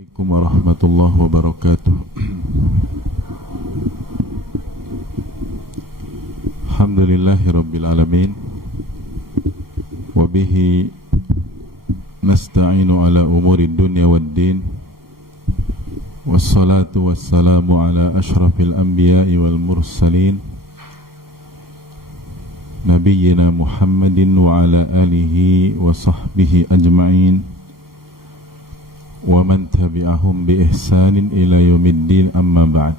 Assalamualaikum warahmatullahi wabarakatuh. Alhamdulillahirabbil alamin. Wa bihi nasta'inu ala umurid dunya waddin. Wassalatu wassalamu ala asyrafil anbiya'i wal mursalin. Nabiyyina Muhammadin wa ala alihi wa sahbihi ajma'in. Wa man tabi'ahum bi ihsanin ila yaumiddin, amma ba'd.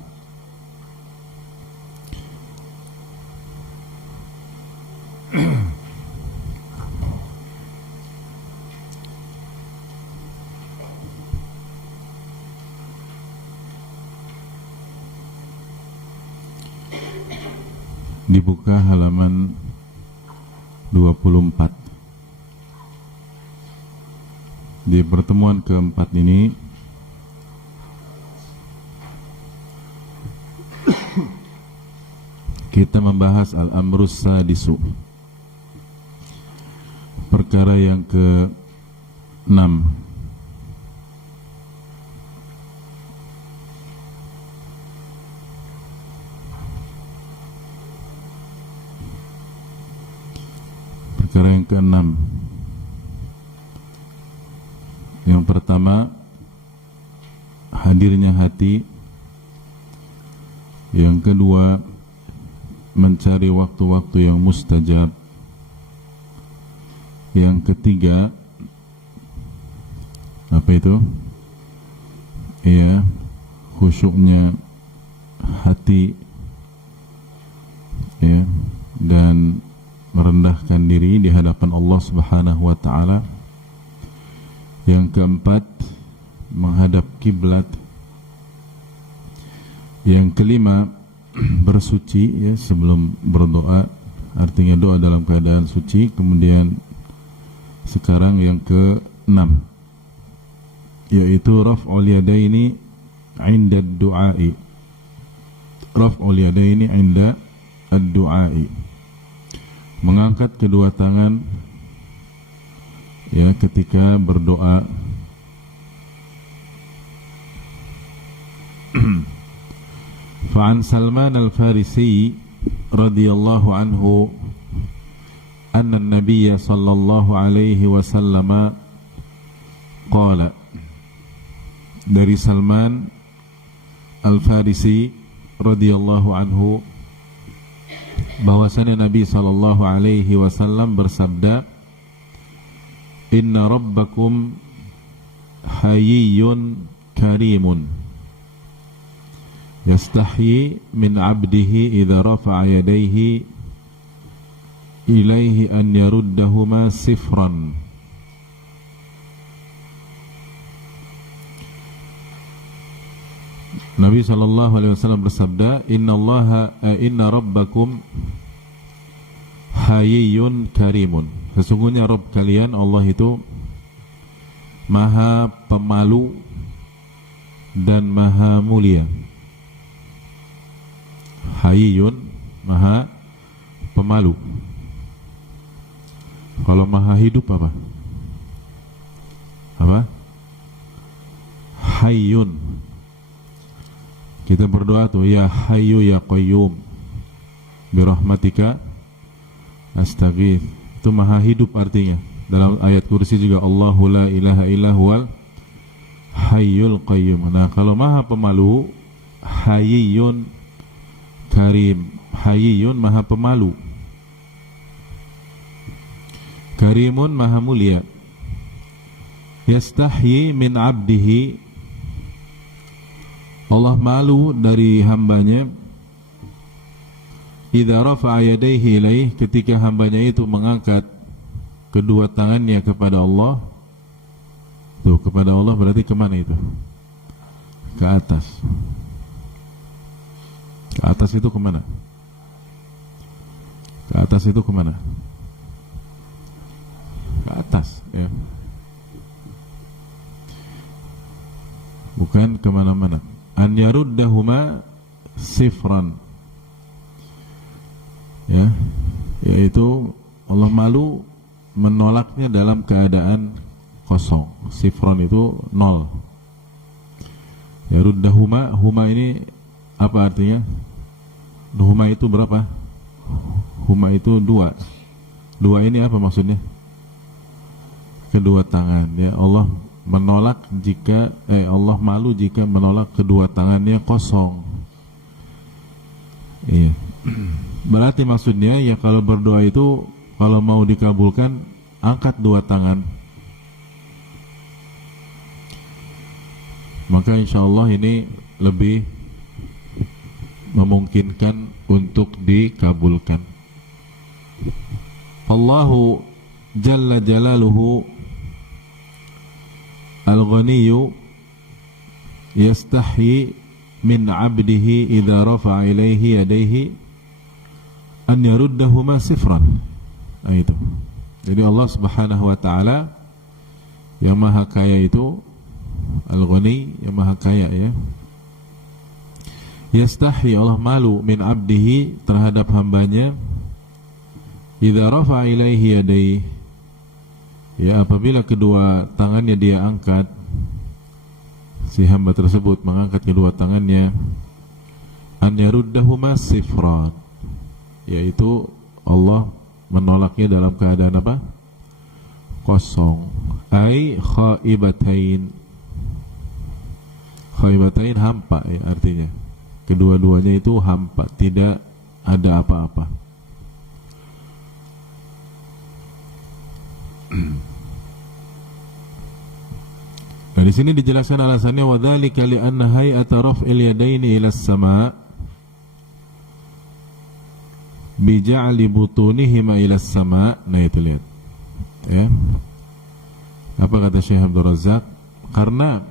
Dibuka halaman 24. Di pertemuan keempat ini kita membahas al-amrus sadisu, perkara yang ke-6. Perkara yang ke-6. Yang pertama, hadirnya hati. Yang kedua, mencari waktu-waktu yang mustajab. Yang ketiga, apa itu? Ya, khusyuknya hati, ya, dan merendahkan diri di hadapan Allah Subhanahu wa taala. Yang keempat, menghadap kiblat. Yang kelima, bersuci, ya, sebelum berdoa, artinya doa dalam keadaan suci. Kemudian sekarang yang ke-6, yaitu raf'ul yadaini 'inda ad-du'a'i. Raf'ul yadaini 'inda ad-du'a'i, mengangkat kedua tangan, ya, ketika berdoa. Fa'an Salman al-Farisi radhiyallahu anhu anna an-nabiy sallallahu alaihi wasallam qala. Dari Salman al-Farisi radhiyallahu anhu bahwasanya Nabi sallallahu alaihi wasallam bersabda, Inna rabbakum hayyun karimun yastahyi min abdihi idha rafa'a yadayhi ilaihi an yaruddahuma sifran. Nabi sallallahu alaihi wasallam bersabda, Inna rabbakum hayyun karimun. Sesungguhnya Rabb kalian, Allah itu Maha Pemalu dan Maha Mulia. Hayyun, Maha Pemalu. Kalau Maha Hidup apa? Apa? Hayyun. Kita berdoa tuh, Ya Hayyu Ya Qayyum birahmatika astaghith. Itu Maha Hidup artinya. Dalam ayat kursi juga, Allahu la ilaha illa huwal hayyul qayyum. Nah, kalau Maha Pemalu, hayyun karim. Hayyun, Maha Pemalu. Karimun, Maha Mulia. Yastahyi min abdihi. Allah malu dari hambanya. Idza rafa'a yadayhi ilaih, ketika hambanya itu mengangkat kedua tangannya kepada Allah. Tuh, kepada Allah berarti kemana itu? Ke atas. Ke atas itu kemana? Ke atas itu kemana? Ke atas, ya. Bukan kemana-mana. An yaruddahuma sifran, ya, yaitu Allah malu menolaknya dalam keadaan kosong. Sifron itu nol. Yaruddahuma, huma ini apa artinya? Huma itu berapa? Huma itu dua. Dua ini apa maksudnya? Kedua tangan, ya. Allah menolak jika Allah malu jika menolak kedua tangannya kosong. Iya. Berarti maksudnya ya kalau berdoa itu kalau mau dikabulkan angkat dua tangan. Maka insya Allah ini lebih memungkinkan untuk dikabulkan. Allahu Jalla Jalaluhu Al-Ghaniyyu yastahi min 'abdihi idza rafa'a ilaihi yadayhi an yaruddahuma sifran. Nah, itu. Jadi Allah Subhanahu wa taala yang Maha Kaya itu Al-Ghani, yang Maha Kaya, ya. Yastahi, Allah malu min 'abdihi, terhadap hambanya, idza rafa'a ilaihi yadayhi, ya, apabila kedua tangannya dia angkat, si hamba tersebut mengangkat kedua tangannya, an yaruddahuma sifran, yaitu Allah menolaknya dalam keadaan apa? Kosong. Ai khaibatain. Khaibatain hampa, ya, artinya kedua-duanya itu hampa, tidak ada apa-apa. Nah, di sini dijelaskan alasannya, wadzalika li'anna hay'ata raf'il yadaini ila as-sama' bi ja'li butunihima ila as-sama'. Nah, itu lihat. Ya. Apa kata Syekh Abdul Razak? Karena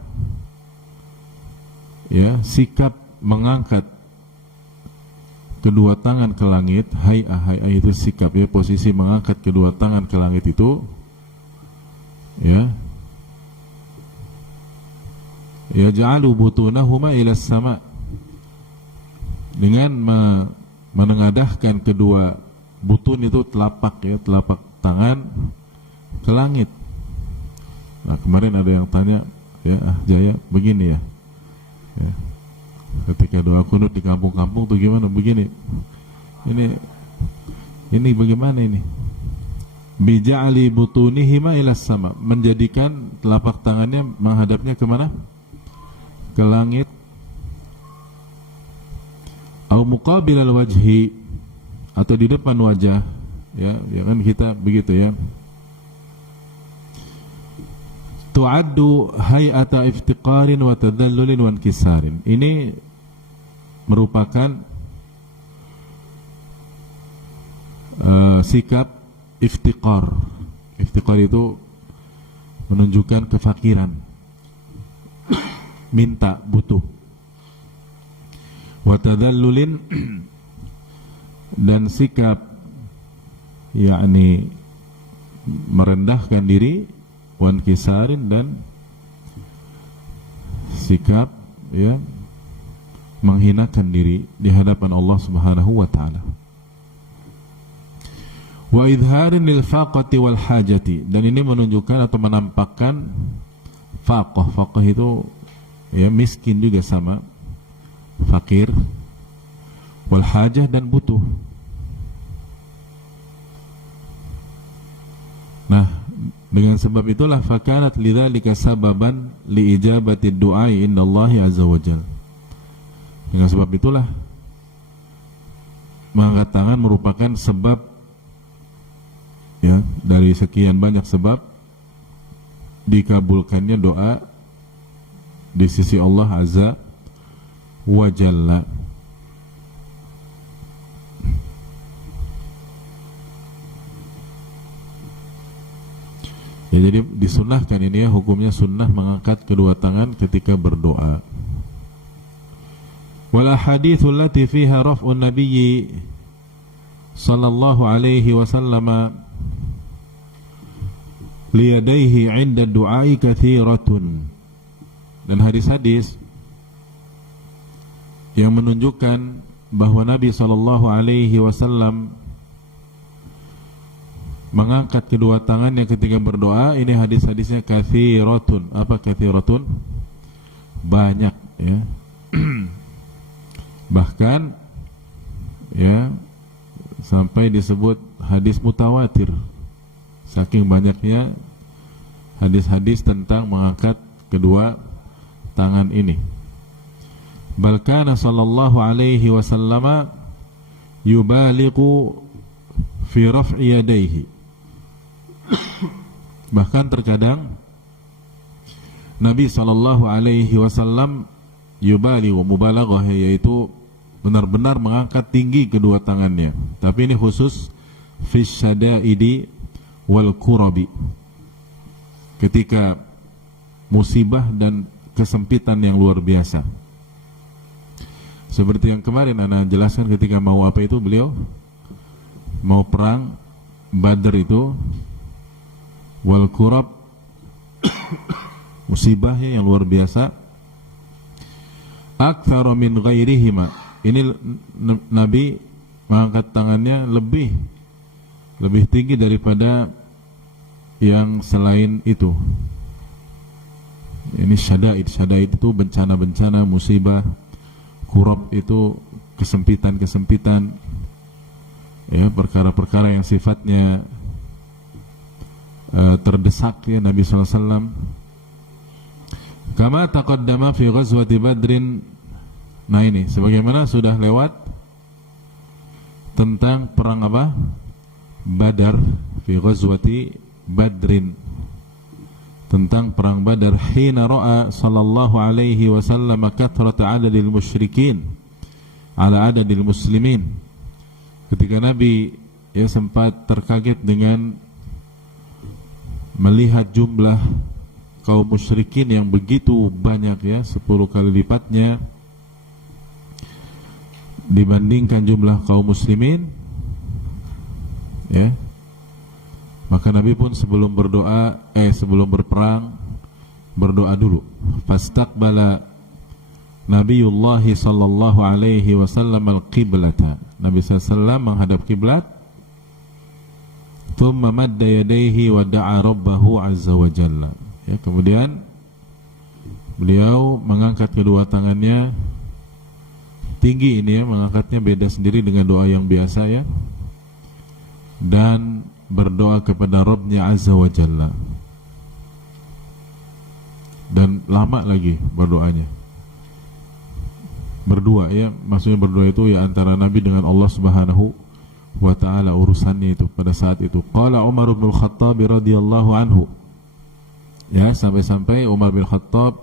ya, sikap mengangkat kedua tangan ke langit, hay'ah itu sikap, ya, posisi mengangkat kedua tangan ke langit itu, ya, yaj'alu butunahuma ila sama', dengan menengadahkan kedua butun itu, telapak, ya, telapak tangan ke langit. Nah, kemarin ada yang tanya, ya, Jaya, begini ya, ya, ketika doa kunut di kampung-kampung tuh gimana? Begini, ini bagaimana ini? Bija'ali butunihima ila sama', menjadikan telapak tangannya menghadapnya kemana? Ke langit. Au muqabilal wajhi, atau di depan wajah, ya, ya kan kita begitu, ya. Tu'addu hay'ata iftiqarin wa tadallulin wa inkisarin. Ini merupakan sikap iftiqar. Iftiqar itu menunjukkan kefakiran, minta, butuh. Wa tadallulin, dan sikap yakni merendahkan diri, wan kisarin, dan sikap, ya, menghinakan diri di hadapan Allah Subhanahu wa taala. Wa idharin lil faqati wal hajati, dan ini menunjukkan atau menampakkan faqah. Faqah itu, ya, miskin juga sama, fakir, wal hajah, dan butuh. Nah, dengan sebab itulah fakanat lidzalika sababan li ijabati du'ai indallahi azza wajalla. Dengan sebab itulah mengangkat tangan merupakan sebab, ya, dari sekian banyak sebab dikabulkannya doa di sisi Allah azza wajalla. Ya, jadi disunnahkan ini, ya, hukumnya sunnah mengangkat kedua tangan ketika berdoa. Wal ahaditsul lati fiha raf'un nabiyyi sallallahu alaihi wasallam liyadaihi 'inda du'ai katsiratun. Dan hadis-hadis yang menunjukkan bahwa Nabi sallallahu alaihi wasallam mengangkat kedua tangannya ketika berdoa, ini hadis-hadisnya katsiratun. Apa katsiratun? Banyak, ya. Bahkan ya sampai disebut hadis mutawatir, saking banyaknya hadis-hadis tentang mengangkat kedua tangan ini. Bal kana sallallahu alaihi wasallam yubalighu fi raf'i yadayhi. Bahkan terkadang Nabi sallallahu alaihi wasallam yubalighu, mubalaghah, yaitu benar-benar mengangkat tinggi kedua tangannya. Tapi ini khusus fi syada'idi wal kurabi, ketika musibah dan kesempitan yang luar biasa. Seperti yang kemarin Ana jelaskan ketika mau apa itu, beliau mau perang Badar itu, wal kurab, musibahnya yang luar biasa. Aktsara min ghairihima, ini Nabi mengangkat tangannya lebih tinggi daripada yang selain itu. Ini syada'id itu bencana-bencana, musibah. Kurab itu kesempitan-kesempitan, ya, perkara-perkara yang sifatnya terdesak, ya, Nabi SAW. Kama taqaddama fi ghazwati Badrin. Nah ini sebagaimana sudah lewat tentang perang apa? Badar, fi ghazwati Badrin, tentang perang Badar. Hina ra'a sallallahu alaihi wasallam kathrata adadil musyrikin ala adadil muslimin, ketika Nabi ya sempat terkaget dengan melihat jumlah kaum musyrikin yang begitu banyak, ya, 10 kali lipatnya dibandingkan jumlah kaum muslimin, ya. Maka Nabi pun sebelum berperang berdoa dulu. Fastaqbala Nabiullah sallallahu alaihi wasallam al-qiblata. Nabi sallallahu menghadap kiblat. Thumma madda yadayhi wa da'a rabbahu azza wa jalla. Ya, kemudian beliau mengangkat kedua tangannya tinggi, ini ya, mengangkatnya beda sendiri dengan doa yang biasa, ya. Dan berdoa kepada Rabbnya azza wa jalla. Dan lama lagi berdoanya. Berdua, ya, maksudnya berdoa itu ya antara Nabi dengan Allah Subhanahu wa taala, urusannya itu pada saat itu. Qala Umar bin Khattab radhiyallahu anhu. Ya, sampai-sampai Umar bin Khattab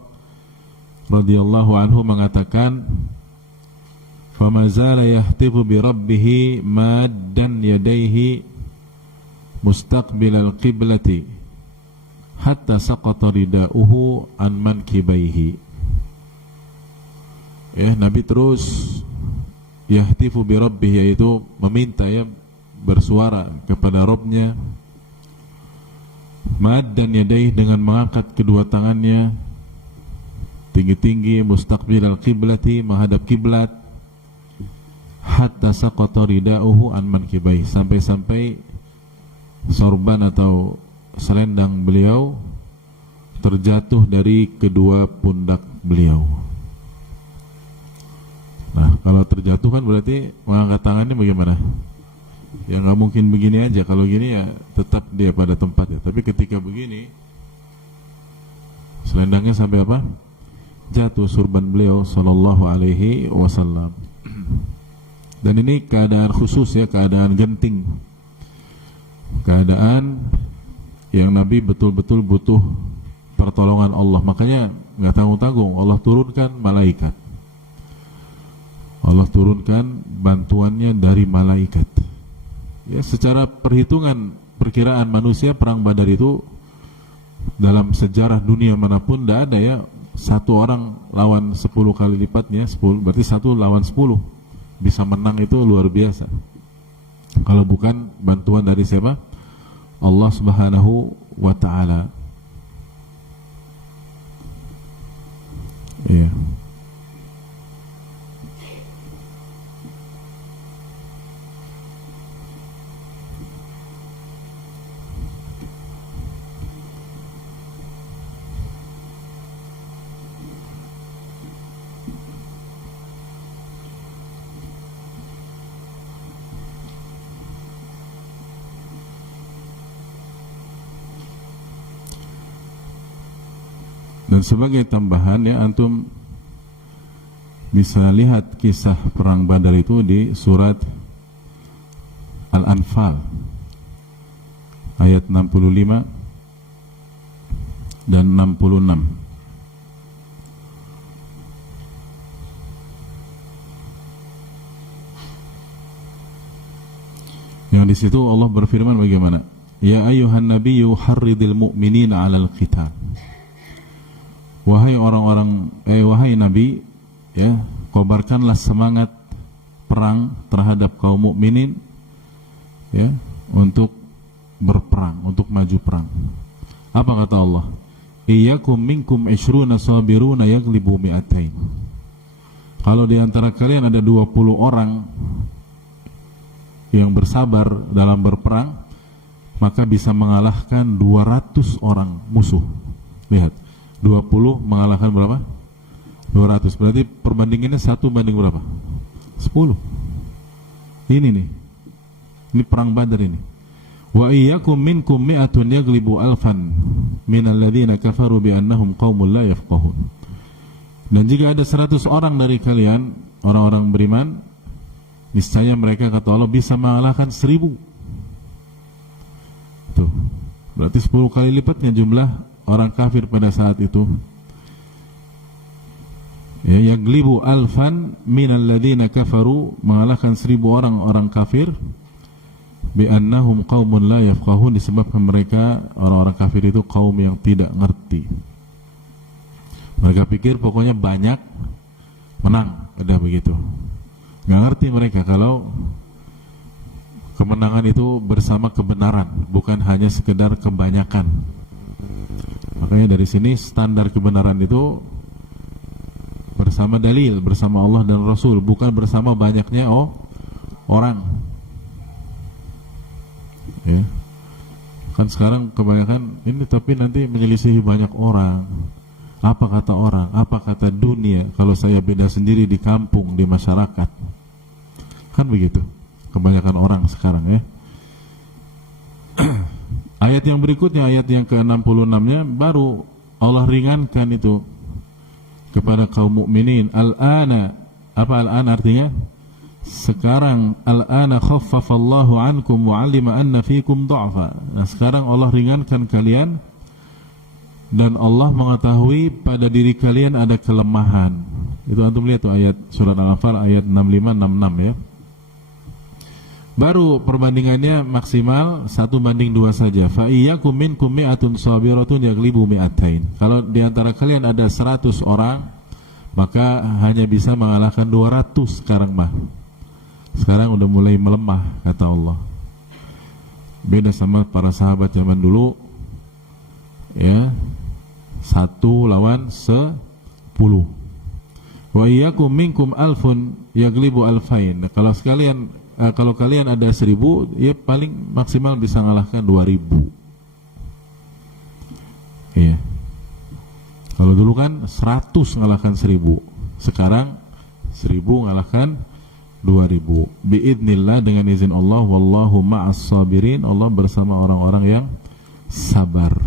radhiyallahu anhu mengatakan, "Fama zala yahtifu bi rabbih maddan yadayhi mustaqbilal qiblati hatta saqata ridauhu an mankibaihi." Ya, Nabi terus yahtifu bi rabbih, yaitu meminta, ya, bersuara kepada Rabbnya, mad dan yadayhi, dengan mengangkat kedua tangannya tinggi-tinggi, mustaqbilal qiblati, menghadap kiblat, hatta saqata ridauhu an mankibaihi, sampai-sampai sorban atau selendang beliau terjatuh dari kedua pundak beliau. Nah, kalau terjatuh kan berarti mengangkat tangannya bagaimana? Ya nggak mungkin begini aja. Kalau gini ya tetap dia pada tempatnya. Tapi ketika begini, selendangnya sampai apa? Jatuh sorban beliau sallallahu alaihi wasallam. Dan ini keadaan khusus, ya, keadaan genting, keadaan yang Nabi betul-betul butuh pertolongan Allah. Makanya nggak tanggung-tanggung Allah turunkan malaikat, Allah turunkan bantuannya dari malaikat. Ya, secara perhitungan perkiraan manusia, perang Badar itu dalam sejarah dunia manapun tidak ada, ya, satu orang lawan 10 kali lipatnya, 10 berarti 1 lawan 10 bisa menang, itu luar biasa. Kalau bukan bantuan dari siapa? Allah Subhanahu wa taala. Iya. Dan sebagai tambahan ya, antum bisa lihat kisah perang Badar itu di surat Al-Anfal ayat 65 dan 66. Yang di situ Allah berfirman bagaimana? Ya ayyuhan nabiyyu harridil mu'minina 'alal qital. Wahai orang-orang, wahai Nabi, ya, kobarkanlah semangat perang terhadap kaum mukminin, ya, untuk berperang, untuk maju perang. Apa kata Allah? Iyyakum minkum 20 sabiruna yaglibu mi'atain. Kalau di antara kalian ada 20 orang yang bersabar dalam berperang, maka bisa mengalahkan 200 orang musuh. Lihat, 20 mengalahkan berapa? 200. Berarti perbandingannya 1 banding berapa? 10. Ini nih, ini perang Badar ini. Wa iyyakum minkum mi'atun yaglibu alfan minal ladzina kafaru bi annahum qaumul la yafqahun. Dan jika ada 100 orang dari kalian, orang-orang beriman, niscaya mereka, kata Allah, bisa mengalahkan 1000. Tuh, berarti 10 kali lipatnya jumlah orang kafir pada saat itu. Ya, yaglibu alfan minal ladzina kafaru, mengalahkan 1000 orang kafir, bi annahum qaumun la yafqahun, disebabkan mereka, orang-orang kafir itu, kaum yang tidak ngerti. Mereka pikir pokoknya banyak menang, udah begitu. Nggak ngerti mereka kalau kemenangan itu bersama kebenaran, bukan hanya sekedar kebanyakan. Makanya dari sini standar kebenaran itu bersama dalil, bersama Allah dan Rasul, bukan bersama banyaknya orang. Ya. Kan sekarang kebanyakan ini, tapi nanti menyelisihi banyak orang. Apa kata orang? Apa kata dunia kalau saya beda sendiri di kampung, di masyarakat? Kan begitu kebanyakan orang sekarang, ya. Ayat yang berikutnya, ayat yang ke-66-nya, baru Allah ringankan itu kepada kaum mukminin. Al-ana, apa al-ana artinya? Sekarang, al-ana khaffafallahu ankum wa 'alima anna fikum du'afa. Nah, sekarang Allah ringankan kalian dan Allah mengetahui pada diri kalian ada kelemahan. Itu antum lihat tuh ayat surat Al-Anfal ayat 65-66, ya. Baru perbandingannya maksimal 1:2 saja. Fa iyyakum minkum mi'atun sabiratun yaglibu mi'atain. Kalau di antara kalian ada 100 orang, maka hanya bisa mengalahkan 200 sekarang mah. Sekarang udah mulai melemah, kata Allah. Beda sama para sahabat zaman dulu, ya, 1 lawan 10. Wa iyyakum minkum alfun yaglibu alfain. Kalau kalian ada 1000, ya paling maksimal bisa mengalahkan 2000. Iya. Kalau dulu kan 100 mengalahkan 1000. Sekarang 1000 mengalahkan 2000. Biidznillah, dengan izin Allah, wallahu ma'as sabirin. Allah bersama orang-orang yang sabar.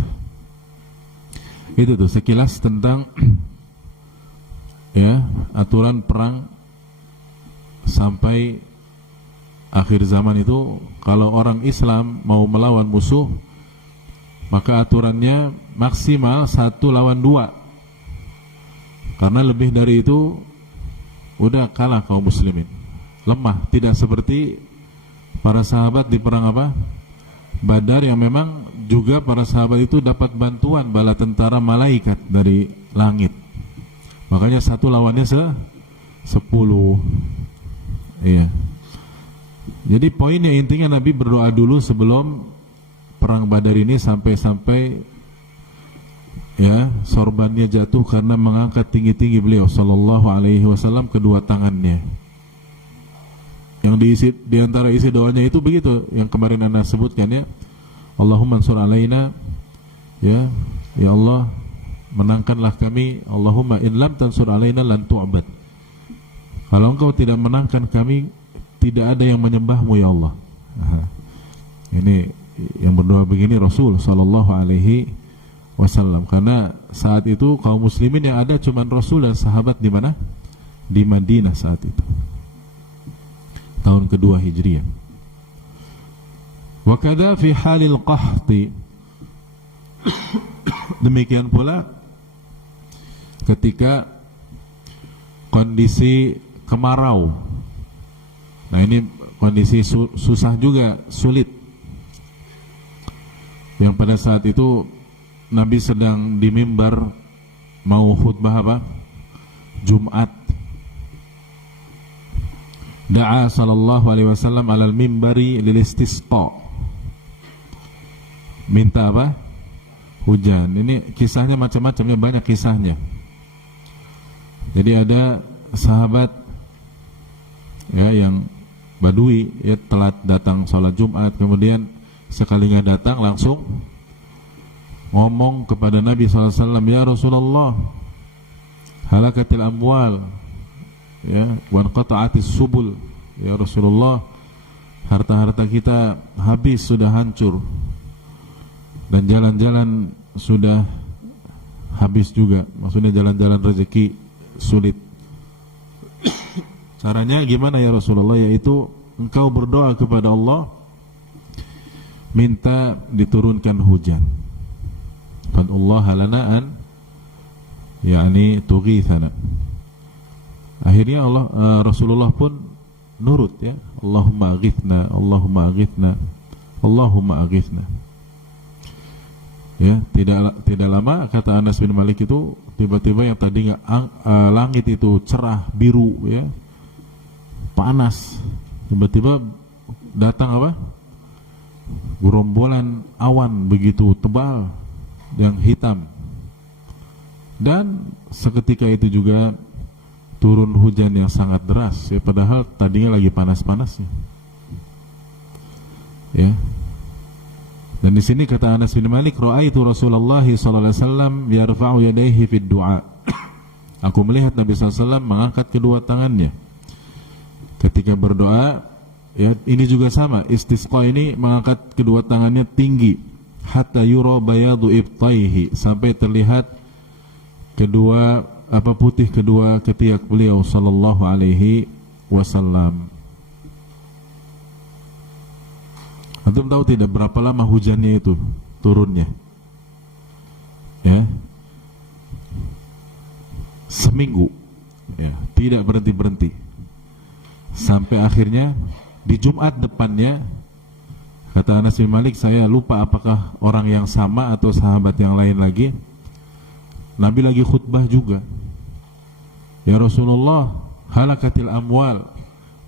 Itu tuh sekilas tentang ya, aturan perang sampai akhir zaman itu. Kalau orang Islam mau melawan musuh, maka aturannya maksimal 1 lawan 2. Karena lebih dari itu udah kalah kaum muslimin, lemah. Tidak seperti para sahabat di perang apa? Badar, yang memang juga para sahabat itu dapat bantuan bala tentara malaikat dari langit. Makanya 1 lawannya 10. Iya. Jadi poinnya, intinya Nabi berdoa dulu sebelum perang Badar ini, sampai ya sorbannya jatuh karena mengangkat tinggi-tinggi beliau sallallahu alaihi wasallam kedua tangannya. Yang diisi, diantara isi doanya itu begitu yang kemarin Anda sebutkan, ya. Allahumma ansur alaina, ya Allah, menangkanlah kami. Allahumma in lam tansur alaina lan tu'bad. Kalau engkau tidak menangkan kami, tidak ada yang menyembahmu, ya Allah. Ini yang berdoa begini Rasul sallallahu alaihi wasallam. Karena saat itu kaum muslimin yang ada cuma Rasul dan sahabat di mana? Di Madinah saat itu. Tahun kedua Hijriah. Wa kadza fi halil qahti. Demikian pula ketika kondisi kemarau. Nah, ini kondisi susah juga, sulit. Yang pada saat itu Nabi sedang di mimbar mau khutbah apa? Jumat. Da'a sallallahu alaihi wasallam alal mimbari lil istisqa. Minta apa? Hujan. Ini kisahnya macam-macam, ya, banyak kisahnya. Jadi ada sahabat ya yang Badui, ya, telat datang sholat Jumat, kemudian sekalinya datang langsung ngomong kepada Nabi SAW, ya Rasulullah, halakatil amwal, ya, wanqata'atis subul, ya Rasulullah, harta-harta kita habis, sudah hancur, dan jalan-jalan sudah habis juga. Maksudnya jalan-jalan rezeki sulit. Caranya gimana ya Rasulullah? Yaitu engkau berdoa kepada Allah, minta diturunkan hujan. Fad'ullaha lana an tughithana. Akhirnya Rasulullah pun nurut, ya. Allahumma aghithna, Allahumma aghithna, Allahumma aghithna. Ya, tidak lama, kata Anas bin Malik, itu tiba-tiba yang tadinya langit itu cerah biru, ya, panas, tiba-tiba datang apa? Gerombolan awan begitu tebal yang hitam, dan seketika itu juga turun hujan yang sangat deras, ya, padahal tadinya lagi panas-panasnya, ya. Dan di sini kata Anas bin Malik, ra'aitu Rasulullah sallallahu alaihi wasallam yarfa'u yadayhi fid du'a. Aku melihat Nabi sallallahu alaihi wasallam mengangkat kedua tangannya ketika berdoa, ya. Ini juga sama, istisqa ini mengangkat kedua tangannya tinggi, hatta yura bayadu ibtaihi, sampai terlihat kedua putih kedua ketiak beliau sallallahu alaihi wasallam. Antum tahu tidak berapa lama hujannya itu turunnya? Ya, seminggu, ya, tidak berhenti-berhenti. Sampai akhirnya di Jumat depannya, kata Anas bin Malik, saya lupa apakah orang yang sama atau sahabat yang lain lagi, Nabi lagi khutbah juga. Ya Rasulullah, halakatil amwal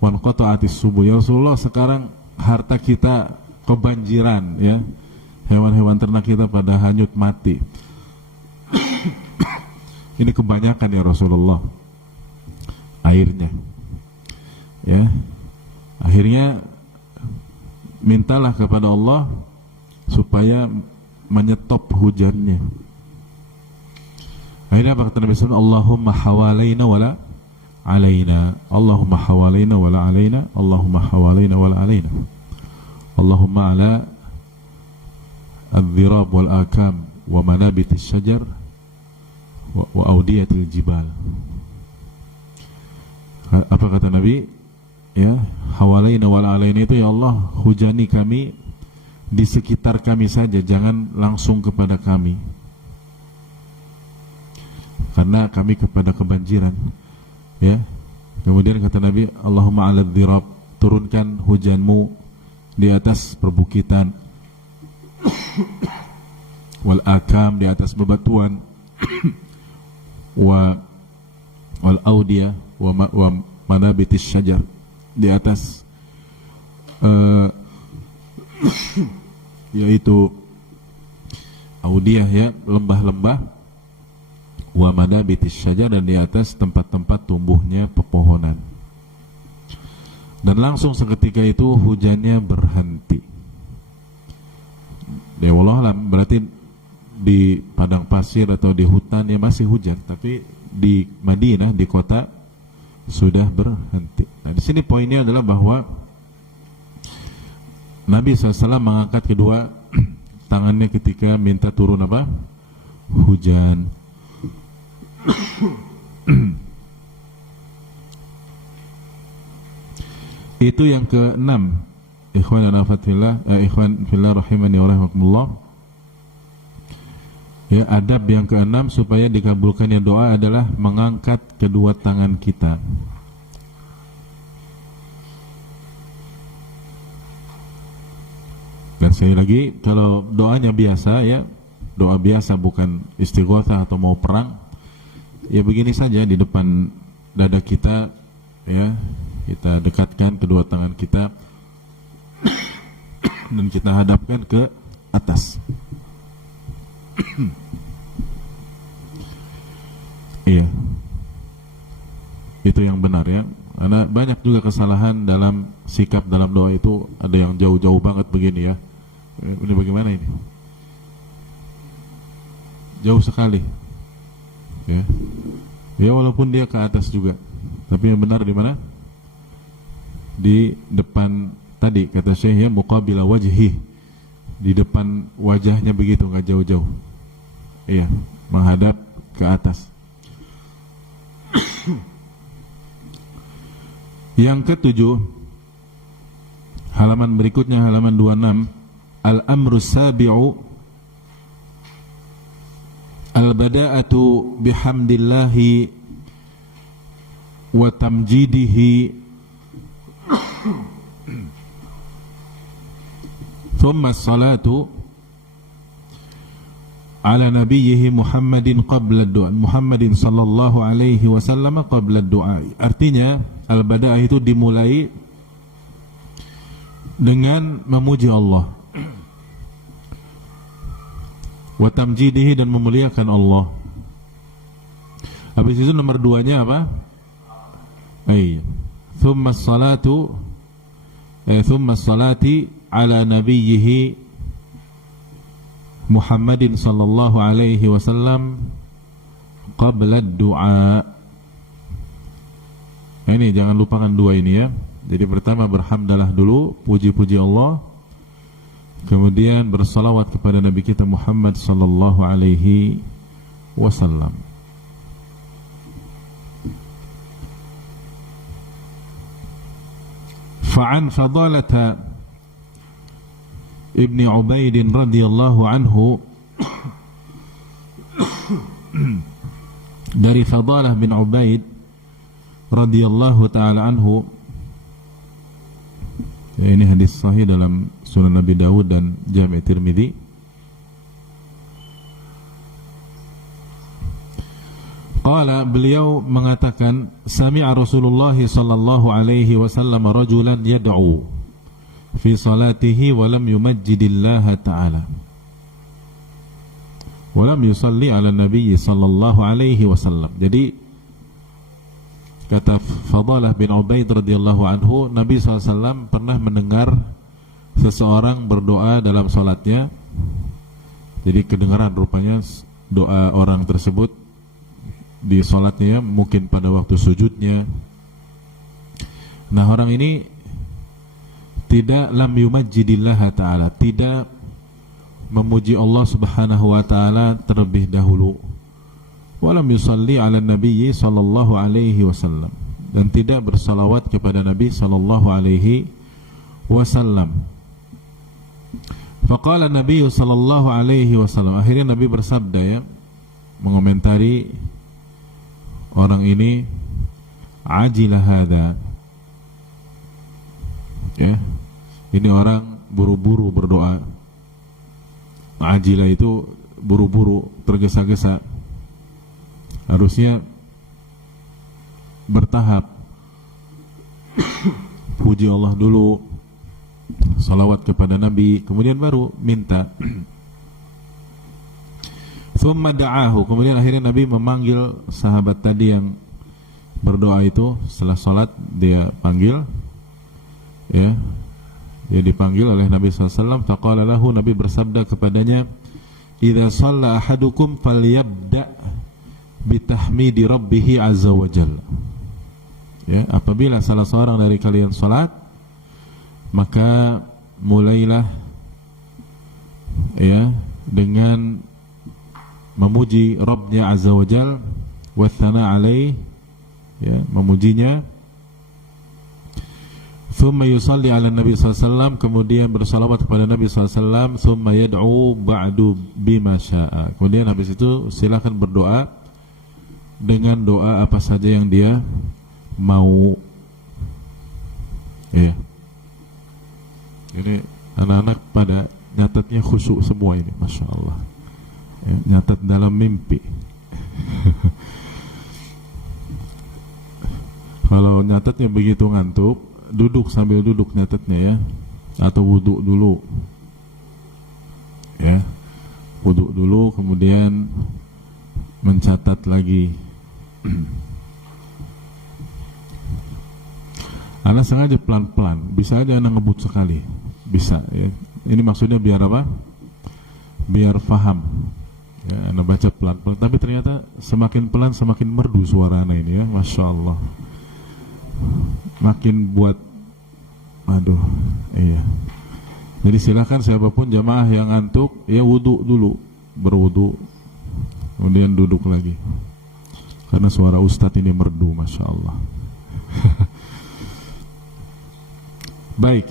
wanqata'atis subuh. Ya Rasulullah, sekarang harta kita kebanjiran, ya, hewan-hewan ternak kita pada hanyut mati. Ini kebanyakan ya Rasulullah airnya, ya. Akhirnya mintalah kepada Allah supaya menyetop hujannya. Akhirnya apa kata Nabi SAW? Allahumma hawalaina wala alaina, Allahumma hawalaina wala alaina, Allahumma hawalaina wala alaina, Allahumma ala al-dhirab wal-akam wa manabitis syajar wa audiyatil jibal. Apa kata Nabi? Ya, hawalaina wala alaina itu, ya Allah, hujani kami di sekitar kami saja, jangan langsung kepada kami, karena kami kepada kebanjiran, ya. Kemudian kata Nabi, Allahumma ala al-dhirab, turunkan hujanmu di atas perbukitan, wal akam, di atas bebatuan, wal audia wa manabitis syajar, di atas yaitu audia, ya, lembah-lembah, wa manabitis syajar, dan di atas tempat-tempat tumbuhnya pepohonan. Dan langsung seketika itu hujannya berhenti. Ya Allah, berarti di padang pasir atau di hutan ya masih hujan, tapi di Madinah, di kota, sudah berhenti. Nah, di sini poinnya adalah bahwa Nabi SAW mengangkat kedua tangannya ketika minta turun apa? hujan. Itu yang keenam. Ikhwan dan akhwat fillah, ikhwan fillah rahimani wa rahimakumullah. Ya, adab yang keenam supaya dikabulkannya doa adalah mengangkat kedua tangan kita. Dan sekali lagi, kalau doanya biasa, ya doa biasa bukan istighatsah atau mau perang, ya begini saja di depan dada kita, ya kita dekatkan kedua tangan kita dan kita hadapkan ke atas. Iya, itu yang benar ya. Karena banyak juga kesalahan dalam sikap dalam doa itu, ada yang jauh-jauh banget begini ya. Ini bagaimana ini? Jauh sekali. Ya. Ya walaupun dia ke atas juga. Tapi yang benar di mana? Di depan tadi kata Syekh ya, muqabila wajhi. Di depan wajahnya begitu, enggak jauh-jauh. Iya, menghadap ke atas. Yang ketujuh, halaman berikutnya halaman 26. Al-amru sabi'u al-bada'atu bihamdillahi wa tamjidihi thumma as-salatu ala nabiyhi Muhammadin qabla ad-du'a, Muhammadin sallallahu alaihi wasallam qabla ad-du'a. Artinya al-bada'ah itu dimulai dengan memuji Allah, wa tamjidihi, dan memuliakan Allah. Habis itu nomor 2-nya apa? Thumma as-salatu thumma as-salati ala nabiyhi Muhammadin sallallahu alaihi wasallam qabla ad-du'a. Ini jangan lupakan dua ini ya. Jadi pertama berhamdalah dulu, puji-puji Allah. Kemudian bersalawat kepada Nabi kita Muhammad sallallahu alaihi wasallam. Fa'an Fadalata Ibn Ubaid radhiyallahu anhu, dari Fadalah bin Ubaid radhiyallahu taala anhu. Ya, ini hadis sahih dalam Sunan Nabi Dawud dan Jami' Tirmidzi. Qala, beliau mengatakan, sami'a Rasulullah sallallahu alaihi wasallam rajulan yad'u fi salatihi wa lam yumajjidillaha ta'ala wa lam yusalli ala nabiy sallallahu alaihi wasallam. Jadi kata Fadalah bin Ubaid radhiyallahu anhu, Nabi SAW pernah mendengar seseorang berdoa dalam salatnya. Jadi kedengaran rupanya doa orang tersebut di salatnya, mungkin pada waktu sujudnya. Nah, orang ini tidak lam yumajjidillah ta'ala, tidak memuji Allah subhanahu wa ta'ala terlebih dahulu. Walam yusalli ala nabiyyi sallallahu alaihi wasallam, dan tidak bersalawat kepada Nabi sallallahu alaihi wasallam. Faqala Nabi sallallahu alaihi wasallam, akhirnya Nabi bersabda ya, mengomentari orang ini, ajila hadza, ya, ini orang buru-buru berdoa. Ajila itu buru-buru, tergesa-gesa. Harusnya bertahap. Puji Allah dulu, salawat kepada Nabi, kemudian baru minta. Thumma da'ahu, kemudian akhirnya Nabi memanggil sahabat tadi yang berdoa itu. Setelah salat dia panggil, ya, dia dipanggil oleh Nabi SAW. Faqala lahu, Nabi bersabda kepadanya, idza shalla ahadukum falyabda bitahmidi rabbih azza wa jalla. Ya, apabila salah seorang dari kalian salat, maka mulailah ya dengan memuji Rabbnya Azza wa Jal, wa thana alaih, ya, memujinya. Thumma yusalli ala Nabi SAW, kemudian bersalawat kepada Nabi SAW. Thumma yad'u ba'du bima sya'a, kemudian habis itu silakan berdoa dengan doa apa saja yang dia mau. Ya. Jadi anak-anak pada nyatatnya khusyuk semua ini, Masya Allah, ya, nyatat dalam mimpi. Kalau nyatatnya begitu ngantuk, duduk sambil duduk nyatatnya ya, atau wudhu dulu ya, wudhu dulu kemudian mencatat lagi. Anak sengaja pelan-pelan, bisa aja anak ngebut sekali, bisa ya. Ini maksudnya biar apa? Biar faham ya, anak baca pelan-pelan, tapi ternyata semakin pelan semakin merdu suara anak ini ya, Masya Allah. Makin buat, aduh, iya. Jadi silakan siapapun jamaah yang ngantuk, ya wudhu dulu, berwudhu, kemudian duduk lagi. Karena suara ustadz ini merdu, Masya Allah. Baik,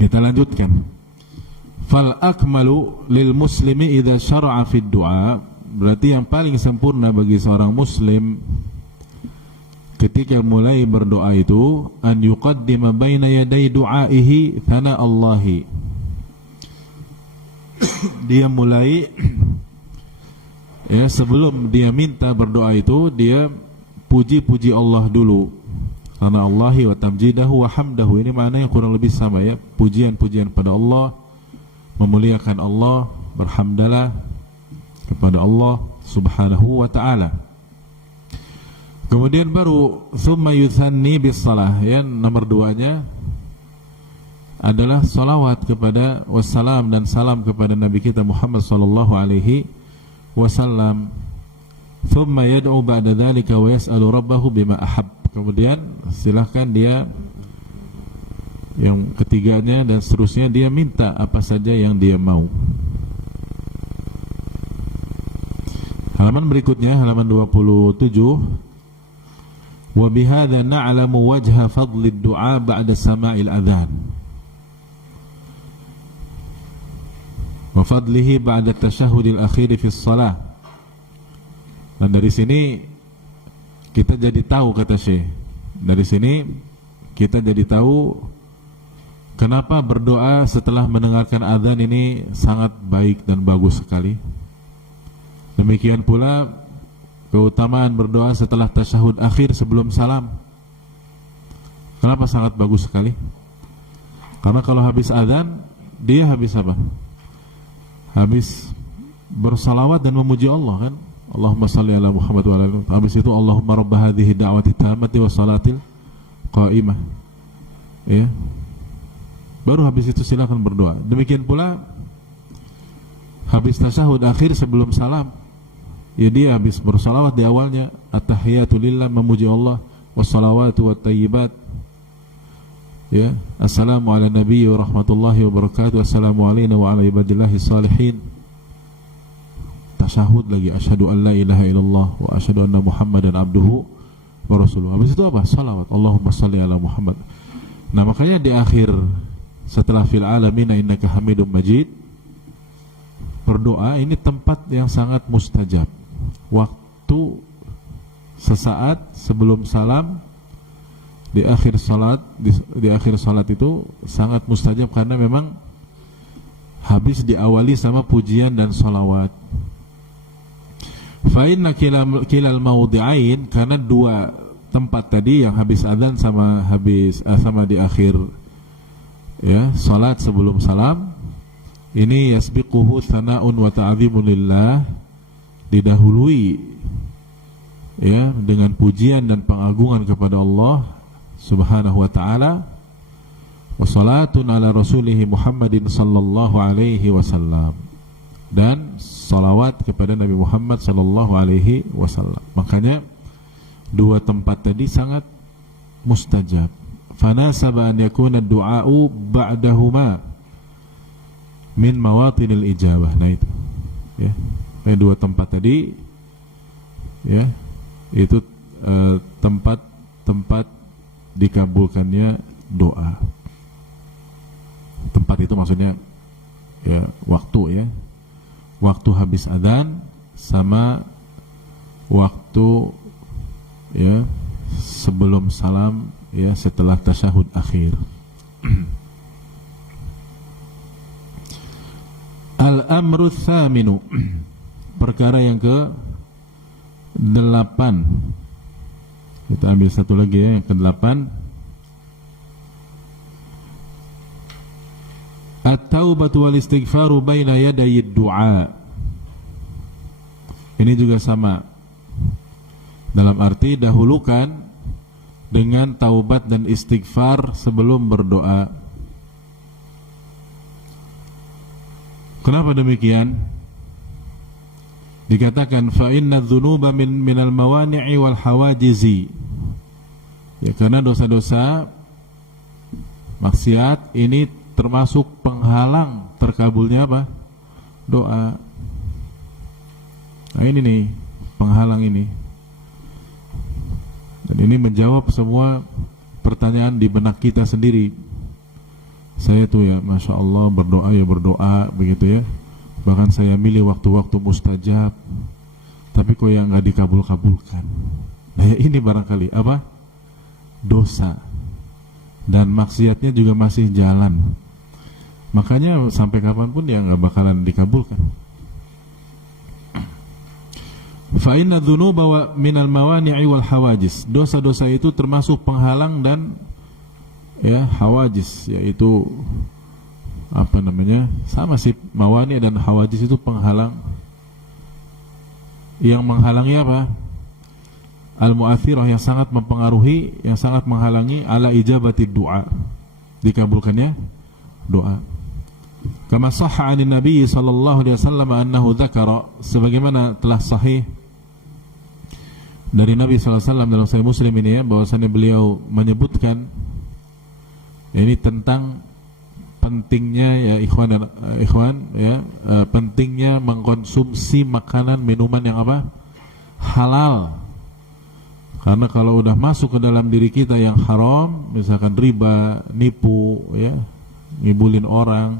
kita lanjutkan. Fal akmalu lil muslimi idza syara'a fid du'a, berarti yang paling sempurna bagi seorang muslim ketika mulai berdoa itu, an yuqaddima baina yaday du'aihi thana Allahi, dia mulai ya, sebelum dia minta berdoa itu dia puji-puji Allah dulu. Karena Allahi wa tamjidahu wa hamdahu, ini maknanya kurang lebih sama ya, pujian-pujian pada Allah, memuliakan Allah, berhamdalah kepada Allah subhanahu wa ta'ala. Kemudian baru thumma yuthanni bis salah, ya, nomor duanya adalah salawat kepada wassalam dan salam kepada Nabi kita Muhammad sallallahu alaihi wasallam. Thumma yad'u ba'da dzalika wa yas'alu rabbahu bima ahab, kemudian silahkan dia yang ketiganya dan seterusnya, dia minta apa saja yang dia mau. Halaman berikutnya, halaman 27. Wa bihadza na'lamu wajha fadli ad-du'a ba'da sama'il adhan wa fadlihi ba'da at-tashahhud al-akhir fi as-shalah. Dan dari sini kita jadi tahu, kata Syekh, dari sini kita jadi tahu kenapa berdoa setelah mendengarkan azan ini sangat baik dan bagus sekali. Demikian pula keutamaan berdoa setelah tasyahud akhir sebelum salam. Kenapa sangat bagus sekali? Karena kalau habis azan, dia habis apa? Habis bersalawat dan memuji Allah kan? Allahumma salli ala Muhammad wa ala alihi. Habis itu Allahumma rabb hadhihi da'wati tammati wa salatil qa'imah. Ya. Baru habis itu silakan berdoa. Demikian pula habis tasyahud akhir sebelum salam, ya dia habis bersalawat di awalnya, at-tahiyatu lillah, memuji Allah, wassalawatu wat-tayyibat, ya, assalamu ala nabiyyi wa rahmatullahi wa barakatuh, assalamu alayna wa ala ibadillahi salihin. Tasyahud lagi, asyhadu an la ilaha illallah wa asyhadu anna Muhammadan abduhu wa rasuluh. Habis itu apa? Salawat, Allahumma salli ala Muhammad. Nah, makanya di akhir setelah fil alamin innaka hamidum majid, berdoa ini tempat yang sangat mustajab. Waktu sesaat sebelum salam, di akhir salat, di akhir salat itu sangat mustajab karena memang habis diawali sama pujian dan salawat. Fa inna kilal mawdi'ain, karena dua tempat tadi yang habis adzan sama sama di akhir ya salat sebelum salam, ini yasbiquhu thana'un wa ta'zimun lillah, didahului ya dengan pujian dan pengagungan kepada Allah subhanahu wa ta'ala, wa salatun ala rasulihi Muhammadin sallallahu alaihi wasallam, dan salawat kepada Nabi Muhammad sallallahu alaihi wasallam. Makanya dua tempat tadi sangat mustajab. Fanasaba an yakuna ad-du'a'u ba'dahuma min mawatinil ijabah. Nah itu, Ya, dua tempat tadi, ya, itu tempat dikabulkannya doa. Tempat itu maksudnya ya waktu, ya, waktu habis adzan sama waktu, ya, sebelum salam, ya, setelah tasyahud akhir. Al-amru tsaminu, perkara yang ke-8. Kita ambil satu lagi, ya, yang ke-8. At-taubatu wal istighfaru baina yaday ad-du'a. Ini juga sama, dalam arti dahulukan dengan taubat dan istighfar sebelum berdoa. Kenapa demikian? Dikatakan fa inna dzunuba minal mawani'i wal hawajizi. Ya, karena dosa-dosa maksiat ini termasuk penghalang terkabulnya apa? Doa. Nah, ini nih penghalang ini. Dan ini menjawab semua pertanyaan di benak kita sendiri. Saya tuh ya, Masya Allah, berdoa ya berdoa, begitu ya. Bahkan saya milih waktu-waktu mustajab, tapi kok yang gak dikabul-kabulkan. Nah, ini barangkali apa? Dosa. Dan maksiatnya juga masih jalan. Makanya sampai kapanpun ya gak bakalan dikabulkan. Fa inna dzunuba minal mawani'i wal hawajis. Dosa-dosa itu termasuk penghalang dan, ya, hawajis, yaitu apa namanya? Sama sih, mawani dan hawajis itu penghalang. Yang menghalangi apa? Al-mu'athirah, yang sangat mempengaruhi, yang sangat menghalangi ala ijabati du'a, dikabulkannya doa. Kama sahha 'anin Nabi sallallahu alaihi wasallam annahu dzakara, sebagaimana telah sahih dari Nabi sallallahu alaihi wasallam dalam Sahih Muslim ini, ya, bahwasanya beliau menyebutkan ini tentang pentingnya, ya ikhwan, ya, pentingnya mengkonsumsi makanan minuman yang apa? Halal. Karena kalau udah masuk ke dalam diri kita yang haram, misalkan riba, nipu, ya, ngibulin orang,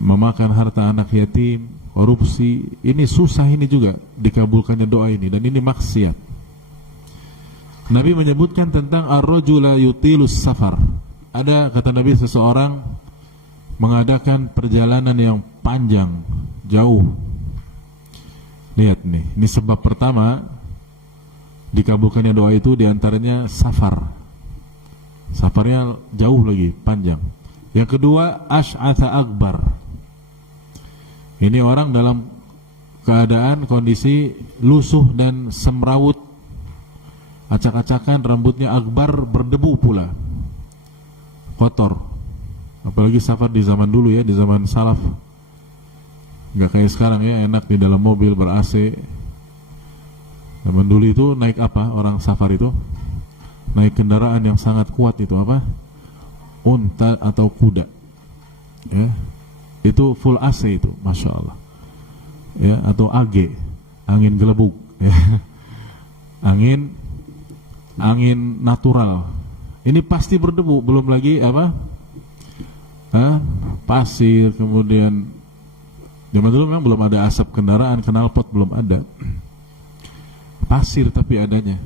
memakan harta anak yatim, korupsi, ini susah ini juga dikabulkannya doa ini, dan ini maksiat. Nabi menyebutkan tentang ar-rajula yutilus safar. Ada, kata Nabi, seseorang mengadakan perjalanan yang panjang, jauh. Lihat nih, ini sebab pertama dikabulkannya doa itu, diantaranya safar. Safarnya jauh lagi, panjang. Yang kedua, asy'atha akbar. Ini orang dalam keadaan kondisi lusuh dan semrawut, acak-acakan, rambutnya akbar, berdebu pula, kotor. Apalagi safar di zaman dulu, ya, di zaman salaf. Gak kayak sekarang, ya, enak di dalam mobil ber-AC. Zaman dulu itu naik apa orang safar itu? Naik kendaraan yang sangat kuat, itu apa? Unta atau kuda, ya. Itu full AC itu, Masya Allah, ya, atau AG, angin gelebuk, ya. Angin natural. Ini pasti berdebu, belum lagi apa? Pasir, kemudian zaman dulu memang belum ada asap kendaraan, knalpot belum ada. Pasir tapi adanya.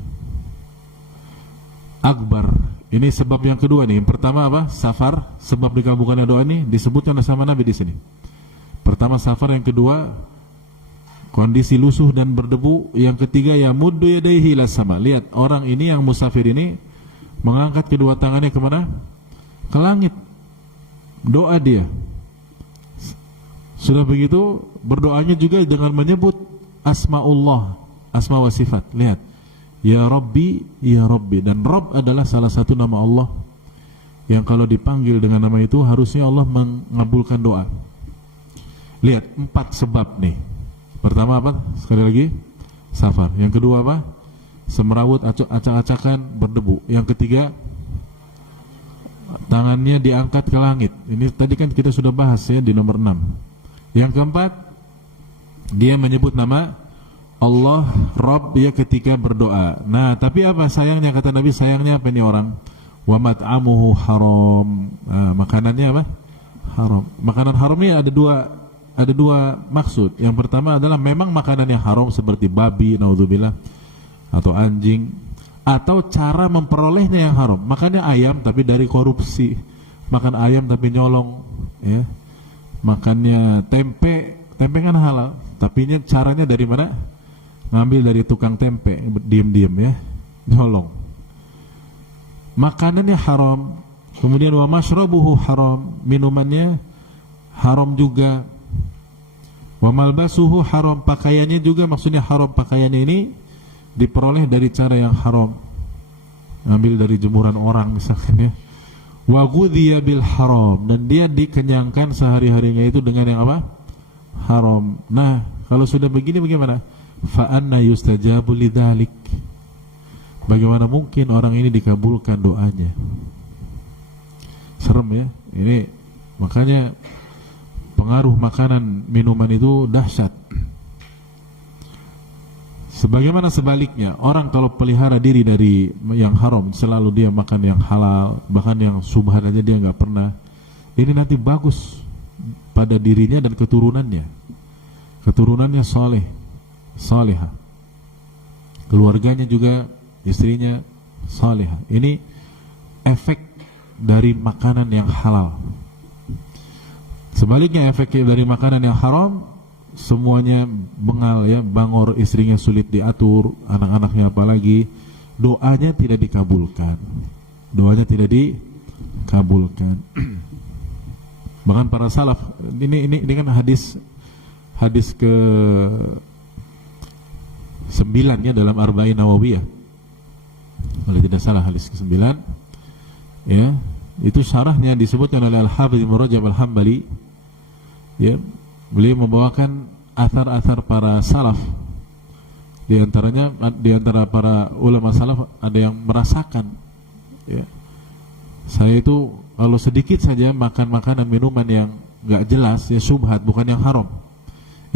Akbar. Ini sebab yang kedua nih. Yang pertama apa? Safar. Sebab dikabulkannya doa ini disebutkan sama Nabi di sini. Pertama safar, yang kedua kondisi lusuh dan berdebu, yang ketiga ya muddu yadayhi ila sama. Lihat, orang ini yang musafir ini mengangkat kedua tangannya kemana? Ke langit. Doa dia. Sudah begitu berdoanya juga dengan menyebut asmaullah, asma wa sifat. Lihat, ya Rabbi, ya Rabbi. Dan Rabb adalah salah satu nama Allah yang kalau dipanggil dengan nama itu harusnya Allah mengabulkan doa. Lihat, 4 sebab nih. Pertama apa? Sekali lagi, safar. Yang kedua apa? Semrawut, acak-acakan, berdebu. Yang ketiga, tangannya diangkat ke langit. Ini tadi kan kita sudah bahas, ya, di nomor 6. Yang keempat, Dia menyebut nama Allah Rabb ya ketika berdoa. Nah, tapi apa sayangnya, kata Nabi, sayangnya apa ini orang? Wa mat'amuhu haram. Nah, makanannya apa? Haram. Makanan haram ini ada dua maksud. Yang pertama adalah memang makanannya haram seperti babi, naudzubillah, atau anjing, atau cara memperolehnya yang haram. Makannya ayam tapi dari korupsi. Makan ayam tapi nyolong, ya. Makannya tempe kan halal, tapi caranya dari mana? Ngambil dari tukang tempe, diam-diam ya, nyolong. Makanannya haram. Kemudian wa mashrabuhu haram, minumannya haram juga. Wa malbasuhu haram, pakaiannya juga maksudnya haram. Pakaiannya ini diperoleh dari cara yang haram, ngambil dari jemuran orang misalkan ya. Wa ghudhiya bil haram, dan dia dikenyangkan sehari-harinya itu dengan yang apa? Haram. Nah, kalau sudah begini bagaimana? Fa anna yustajabu lidzalik. Bagaimana mungkin orang ini dikabulkan doanya? Serem ya. Ini makanya pengaruh makanan minuman itu dahsyat. Sebagaimana sebaliknya, orang kalau pelihara diri dari yang haram, selalu dia makan yang halal, bahkan yang subhan aja dia nggak pernah. Ini nanti bagus pada dirinya dan keturunannya. Keturunannya soleh, solehah. Keluarganya juga, istrinya solehah. Ini efek dari makanan yang halal. Sebaliknya, efek dari makanan yang haram, semuanya bengal ya, bangor, istrinya sulit diatur, anak-anaknya apalagi, doanya tidak dikabulkan. Doanya tidak dikabulkan. Bahkan para salaf, ini kan hadis ke 9 ya dalam Arba'in Nawawiyah. Kalau tidak salah hadis ke 9 ya, itu syarahnya disebutkan oleh Al-Hafidz Ibnu Rajab Al-Hambali ya. Beliau membawakan athar-athar para salaf. Di antara para ulama salaf ada yang merasakan ya, saya itu kalau sedikit saja makan makanan minuman yang nggak jelas ya, subhat, bukan yang haram,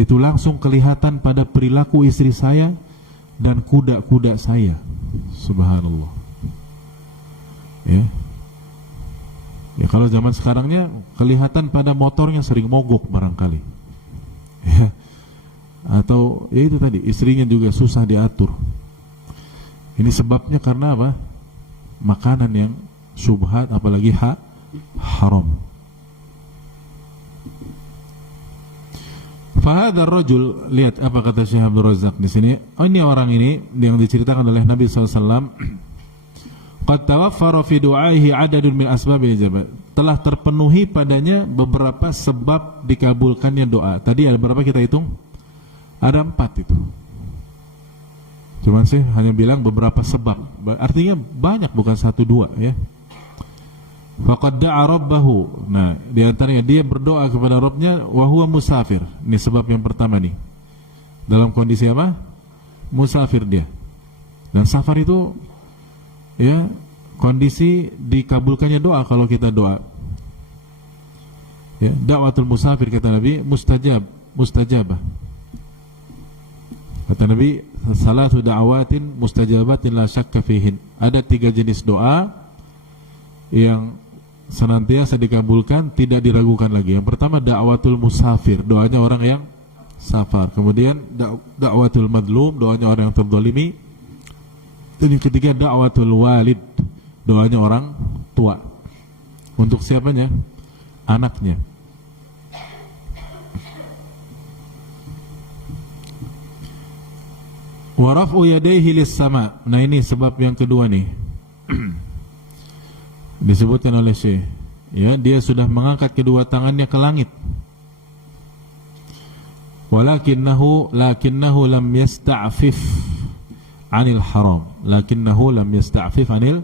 itu langsung kelihatan pada perilaku istri saya dan kuda-kuda saya. Subhanallah ya. Ya, kalau zaman sekarangnya kelihatan pada motornya sering mogok barangkali ya. Atau ya itu tadi, istrinya juga susah diatur. Ini sebabnya karena apa? Makanan yang syubhat, apalagi haram. Fahadar rajul, lihat apa kata Syekh Abdul Razak di sini. Oh, ini orang ini yang diceritakan oleh Nabi SAW. Qad tawaffara fi du'aihi adadun min asbabil ijabah. Telah terpenuhi padanya beberapa sebab dikabulkannya doa. Tadi ada berapa kita hitung? Ada 4 itu. Cuman saya hanya bilang beberapa sebab. Artinya banyak, bukan 1-2 ya. Faqad da'a rabbahu. Nah, di antaranya dia berdoa kepada Rabbnya wa huwa musafir. Ini sebab yang pertama nih. Dalam kondisi apa? Musafir dia. Dan safar itu ya kondisi dikabulkannya doa kalau kita doa. Ya, da'watul musafir kata Nabi mustajabah. Kata Nabi, salatu da'awatin mustajabatin la syakka fihin. Ada 3 jenis doa yang senantiasa dikabulkan, tidak diragukan lagi. Yang pertama da'watul musafir, doanya orang yang safar. Kemudian da'watul madlum, doanya orang yang terzalimi. Dan yang ketiga da'watul walid, doanya orang tua. Untuk siapanya? Anaknya. Wa raf'u yadayhi lis-sama. Nah, ini sebab yang kedua nih. Disebutkan oleh Syekh, ya, dia sudah mengangkat kedua tangannya ke langit. Lakinnahu lam yasta'fif 'anil haram. Lakinnahu lam yasta'fif 'anil